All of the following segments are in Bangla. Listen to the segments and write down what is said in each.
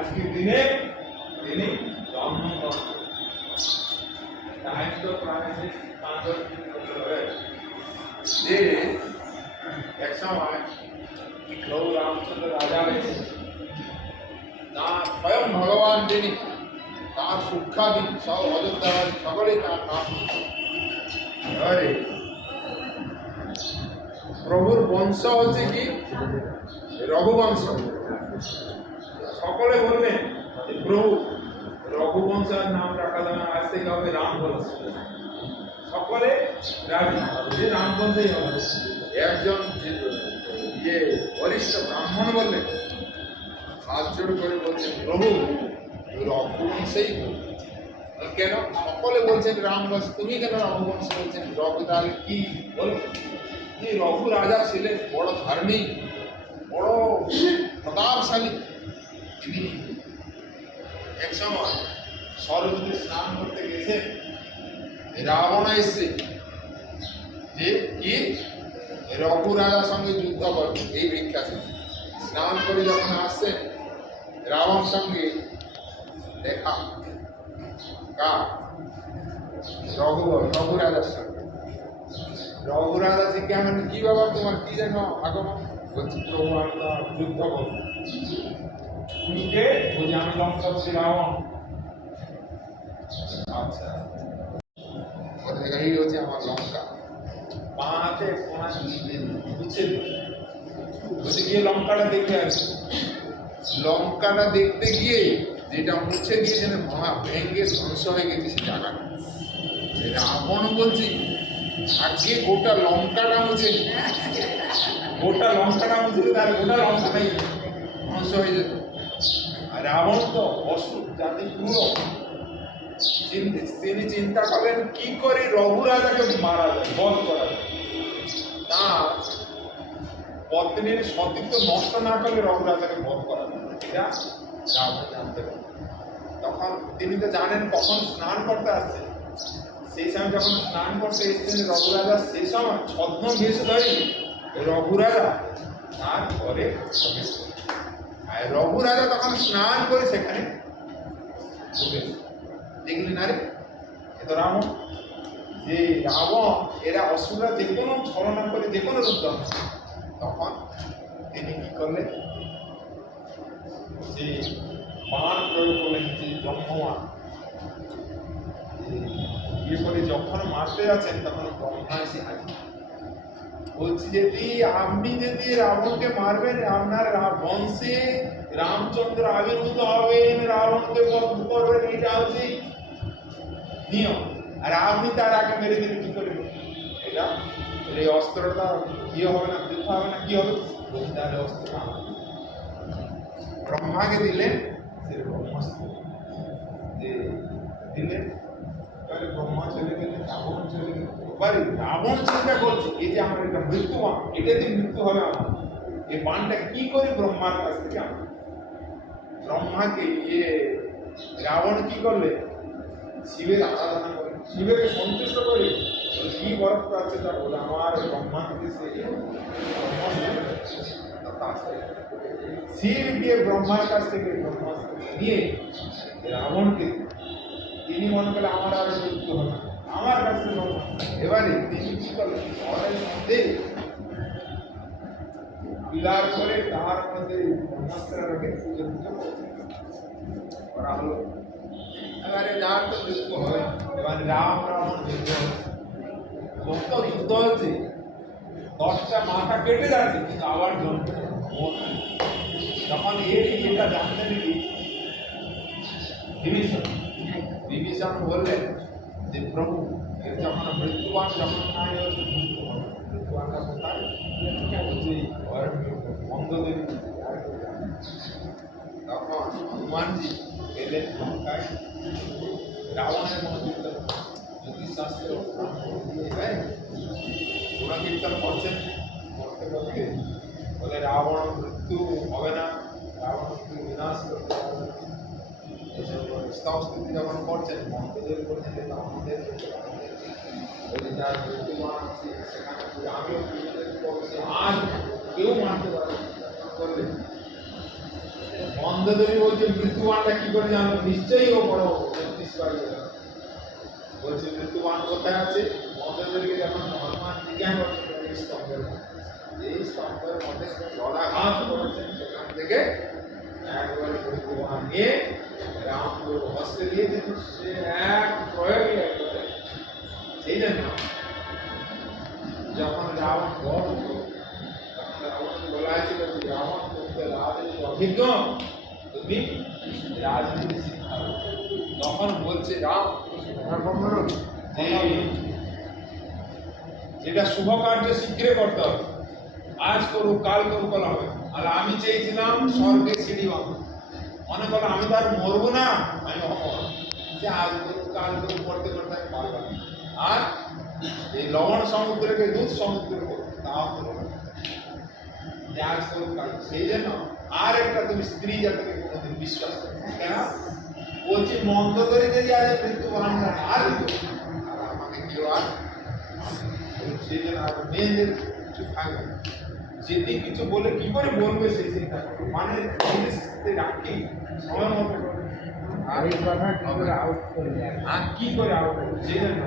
আজকের দিনে তিনি জন্মগ্রহণ যে এক সময় প্রভু রামচন্দ্র রাজা হয়েছে তার স্বয়ং ভগবান যিনি, তার সুখ্যাদি সব অযোধ্যাবাসী সকলেই তার প্রভুর বংশ হচ্ছে কি? রঘুবংশ। সকলে বললেন যে প্রভু, রঘুবংশের নাম রাখা যাবে না, আজ থেকে হবে রামবংশ সকলে রাজি। যে রামবংশই হবে। একজন যে- ইয়ে বরিষ্ঠ ব্রাহ্মণ বললেন হাত জোড় করে বলছেন, প্রভু, রঘুবংশেই হোক। কেন? সকলে বলছেন রামবংশ, তুমি কেন রঘুবংশ বলছেন? রঘু তাহলে কি বল এই রঘু রাজা ছিলেন, বড় ধার্মিক, বড় প্রতাপশালী। তিনি এক সময় সরস্বতী স্নান করতে গেছে। রাবণ এসছে। যে কি? রঘু রাজার সঙ্গে যুদ্ধ করবে এই ভিক্ষা স্নান করে যখন আসছেন রাবণ সঙ্গে দেখা। কা? রঘু রঘু রাজার সঙ্গে। রঘু রাজা করেন, কি ব্যাপার তোমার? কি যেন আগমন? বলছি প্রভু আমি তো যুদ্ধ করব। তুমি কে বলছি আমি আচ্ছা। বলে, এই হচ্ছে আমার লঙ্কা বাঁ হাতে বুঝছে। গিয়ে লঙ্কাটা দেখে আসি। লঙ্কাটা দেখতে গিয়ে যেটা মুছে মহা ভেঙ্গে ধ্বংস হয়ে গেছে সে জায়গাটা। রাবণ বলছি আজকে গোটা লঙ্কাটা মুছে গোটা লঙ্কাটা বুঝলে তার গোটা লঙ্কাটাই ধ্বংস হয়ে যেত রাবণ তো অসুর জাতি পুরো। তিনি চিন্তা করলেন, কি করে রঘু রাজাকে মারা যায়? বধ করা যায়। তা পত্নীর সতীত্ব নষ্ট না করলে রঘু রাজাকে বধ করা যায়। জানতে পারে তখন তিনি তো জানেন কখন স্নান করতে আসছে। সেই সময় যখন স্নান করতে এসেছেন রঘুরাজা সেই সময় ছদ্ম বেশ ধরে রঘু রাজা তার ঘরে প্রবেশ করে আর রঘু রাজা তখন স্নান করে সেখানে ঢুকেছে। দেখলি না রে এ তো রাবণ যে রাবণ, এরা অসুররা যে কোনো ছলনা করে যে কোনো রূপ তখন তিনি কি করলেন? যে বাণ প্রয়োগ করলেন, যে ব্রহ্মবাণ যে ইয়ে করে যখন মারতে যাচ্ছেন, তখন ব্রহ্মা এসে হাজির। বলছি যদি আপনি যদি রাবণকে মারবেন, আপনার বংশে রামচন্দ্র আবির্ভূত হবেন রাবণকে বধ করবেন এটা হচ্ছে নিয়ম। আর আপনি তার আগে মেরে দিলে কি করে? এটা? এই অস্ত্রটা কি হবে না বৃথা হবে না, কি হবে? তাহলে অস্ত্রটা আমার। ব্রহ্মাকে দিলেন, সে ব্রহ্মাস্ত্র। যে দিলেন এবারে রাবণ চিন্তা করছে, এই যে আমার এটা মৃত্যু বাণ এটা দিয়ে মৃত্যু হবে আমার। এই বাণটা কি করে ব্রহ্মার কাছ থেকে আমার ব্রহ্মাকে ইয়ে রাবণ কি করলে শিবের আরাধনা করে শিবের সন্তুষ্ট করে কি বরফ আছে তা বলে আমার ব্রহ্মা থেকে সে শিব গিয়ে ব্রহ্মার কাছ থেকে ব্রহ্মাস্ত্র নিয়ে রাবণকে তিনি মনে করলে আমার আর মৃত্যু হবে না। আমার কাছে এবারে তিনি কি করলেন বিলার করে তার মধ্যে রেখে পুজো পুজো করা হলো। এবারে যার তো মৃত্যু হবে এবার রাম রাবণ যুদ্ধ। যত যুদ্ধ হচ্ছে। দশটা মাথা কেটে যাচ্ছে কিন্তু আবার জন্মে যখন এই এটা জানতে নাকি বিভীষণ। বিভীষণ বললেন যে প্রভু এর যখন মৃত্যুবান যখন হচ্ছে মৃত্যু হবে মৃত্যুবানটা কোথায়? ঘরের অন্ধদেবী তখন হনুমানজি এলেন লঙ্কায় রাবণের মনোযুক্ত জ্যোতিষশাস্ত্র হ্যাঁ, গুণকীর্তন করছেন। করতে করতে বলে রাবণ মৃত্যু হবে না। রাবণকে বিনাশ করতে স্থিতি যখন করছেন মন্ত্রদের করছেন আমাদের বলছে মৃত্যুবানটা কি করে জানো নিশ্চয়ই ও বড় জ্যোতিষ বলছে মৃত্যুবান কোথায় আছে মন্দদেবীকে যখন হনুমান জিজ্ঞাসা করছে এই স্তম্ভের। এই স্তম্ভের মধ্যে জলাঘাত করেছেন সেখান থেকে একবারে মৃত্যুবান নিয়ে হস্তে দিয়েছেন সে এক প্রয়োগে একবারে সেই জন্য করতে যেটা শুভ কার্য শীঘ্রই করতে হবে। আজ করুক, কাল করুক বলা হবে। আর আমি চেয়েছিলাম স্বর্গে সিঁড়ি বাঁধো। মনে করো আমি তো আর মরবো না আমি অমর যে আজ করুক, কাল করুক করতে করতে আমি পারব না। আর এই লবণ সমুদ্রকে দুধ সমুদ্র তাও করো না। আজ করুক, কাল সেই জন্য আর একটা তুমি স্ত্রী যাতে কোনোদিন বিশ্বাস করো। কেন বলছি, মন্দ করে যদি আজ মৃত্যু বান আর আর আমাকে কেউ আর সেই জন্য আর মেয়েদের কিছু থাকবে না। যদি কিছু বলে কি করে বলবে সেই চিন্তা করো মানে জিনিসকে রাখি সময় মতো। আর এই কথা কি করে আউট করে যায় আর কি করে আরও করব? সেই জন্য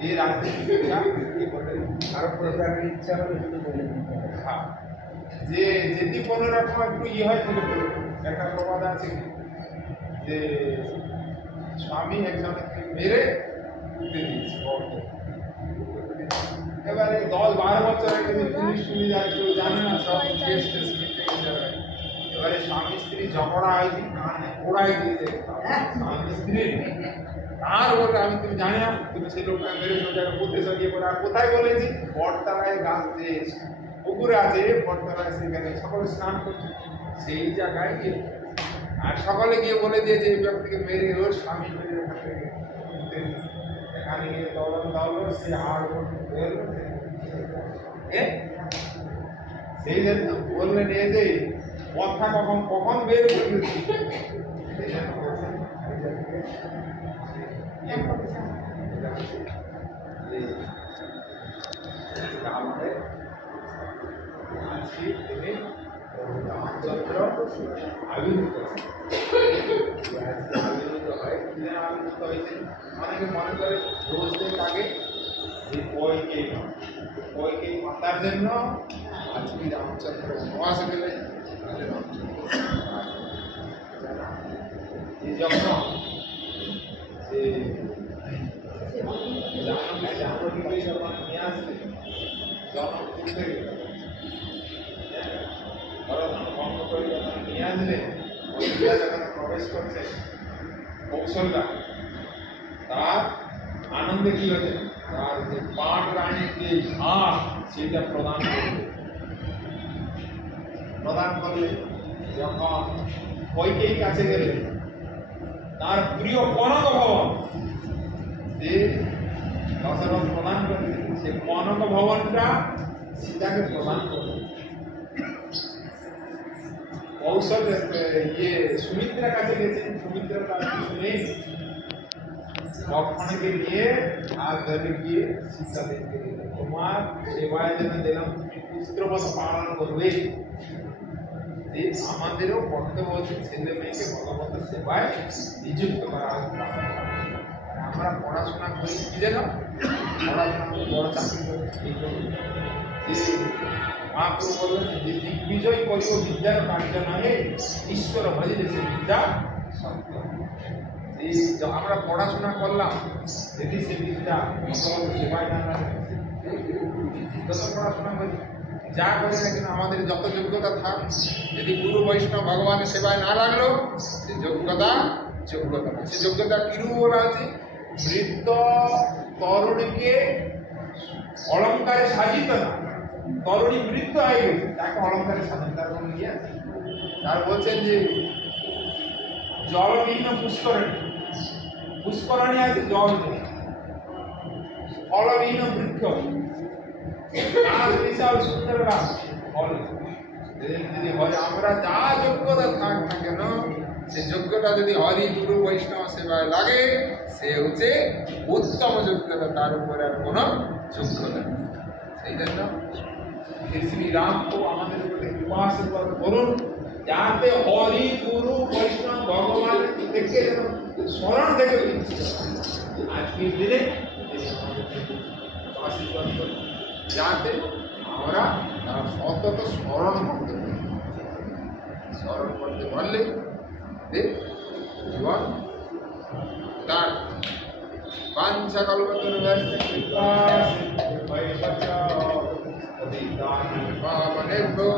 এই রাজনীতিটা কি করে আরও প্রচারের ইচ্ছা হলে শুধু বলে দিতে হ্যাঁ, যে যদি কোনো রকম একটু ইয়ে হয় তাহলে। একটা প্রবাদ আছে যে স্বামী একজনকে মেরে দিয়েছে। এবারে দশ বারো বছর আগে যে কেউ জানে না, সব এবারে। স্বামী স্ত্রী ঝগড়া হয়েছে কানে ওড়াই দিয়েছে স্বামী স্ত্রী আর বলে আমি তুমি জানি না, তুমি সেই লোকটা মেরেছো যাকে বুদ্ধে সরিয়ে বলে আর কোথায় বলেছি? বটতলায় গাছ যে পুকুরে আছে, বটতলায় সেখানে সকলে স্নান করছে, সেই জায়গায় গিয়ে। আর সকালে গিয়ে বলে দিয়েছে, এই ব্যক্তিকে মেরে, ওর স্বামী মেরে ওখান থেকে উঠে দিয়েছে। এখানে গিয়ে তদন্ত হলো সে আর বের সেই জন্য বললেন এই যে কথা কখন কখন বের করবে সেই জন্য বলছেন, আমাদের আজকে তিনি রামচন্দ্র আবির্ভূত আবির্ভূত হয় কি জন্য অনেকে মনে করে রোজ দিন আগে যে কয়কে কয়কে মাতার জন্য আজকে রামচন্দ্র বনবাসে তাহলে যখন যে জানকী নিয়ে আসলেন জনকপুর থেকে নিয়ে অযোধ্যা যখন প্রবেশ করছে কৌশলটা তার আনন্দে কি হচ্ছে তার যে পাট রানীর যে ঘাস, সেটা প্রদান করবে। প্রদান করলে যখন কইকেই কাছে গেলে, তার প্রিয় কনক ভবন যে দশরথ প্রদান করে সে কনক ভবনটা সীতাকে প্রদান করবে। কৌশল ইয়ে সুমিত্রার কাছে গেছেন সুমিত্রার কিছু লক্ষণকে নিয়ে আর ধরে গিয়ে শিক্ষা দিতে তোমার সেবায় যেন দিলাম তুমি পুত্রবত পালন করবে, যে আমাদেরও কর্তব্য হচ্ছে ছেলে মেয়েকে ভগবত সেবায় নিযুক্ত করা আমরা পড়াশোনা করি, কি যেন? পড়াশোনা বড় চাকরি মহাপ্রভু যে দিগ্বিজয় করিব বিদ্যার কার্য নহে ঈশ্বর ভজিলে সে বিদ্যা সত্য। এই আমরা পড়াশোনা করলাম যদি সে বিদ্যা সেবায় না যত পড়াশোনা করি, যা করে না কেন আমাদের যত যোগ্যতা থাক, যদি গুরু বৈষ্ণব ভগবানের সেবায় না লাগল, সে যোগ্যতা যোগ্যতা না। সে যোগ্যতা কিরূপ বলা আছে বৃদ্ধ তরুণীকে অলঙ্কারে সাজিত না। তরুণী বৃদ্ধ হয়ে গেছে, তাকে অলঙ্কারে সাজান তার কোনো আছে তার বলছেন যে জলবিহীন পুষ্করণী। পুষ্করণী আছে, জল নেই। ফলবিহীন বৃক্ষ। বিশাল সুন্দর ফল। যদি হয়, আমরা যা যোগ্যতা থাক না কেন, সে যোগ্যতা যদি হরি, গুরু, বৈষ্ণব সেবায় লাগে, সে হচ্ছে উত্তম যোগ্যতা, তার উপরে আর কোনো যোগ্যতা। সেই জন্য শ্রী রাম তো আমাদের উপরে আশীর্বাদ করুন, যাতে হরি, গুরু, বৈষ্ণব, ভগবান থেকে যেন স্মরণ থেকে আজকের দিনে যাতে আমরা তার সতত স্মরণ করতে পারি স্মরণ করতে পারলে জীবন তার পাঞ্চা কল্পতর কৃপা পাবনেভ্যো